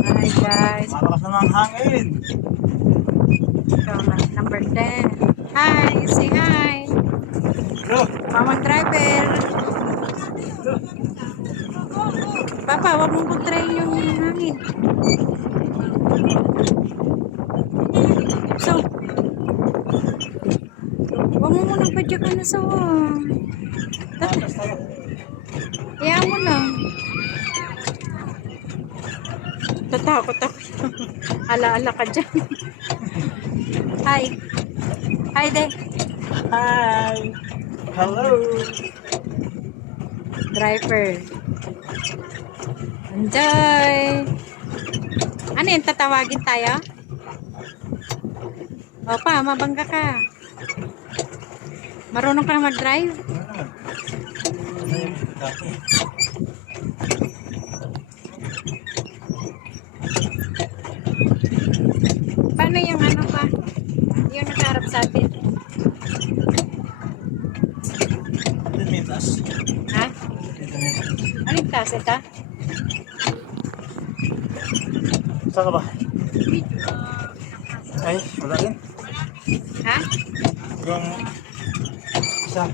Hi guys. Malakas naman ang hangin. Ito, number 10. Hi, say hi. Hello. Mamang driver. Papa, wag mong kontrahin yung hangin. So, wag mo munang padyakan na sa Malakas tayo. Hayaan mo lang. Tatakot ako. Ala-ala ka dyan. Hi. Hi, de. Hi. Hello. Driver. Enjoy. Ano yun? Tatawagin tayo? Opa, mabangga ka. Marunong ka na mag-drive? Paano yung ano pa? Yung nakaharap sa atin? 10 meters. Ha? 10 meters. Anong klase ka? Saan ka ba? Ay, wala rin. Ha? Yung isa.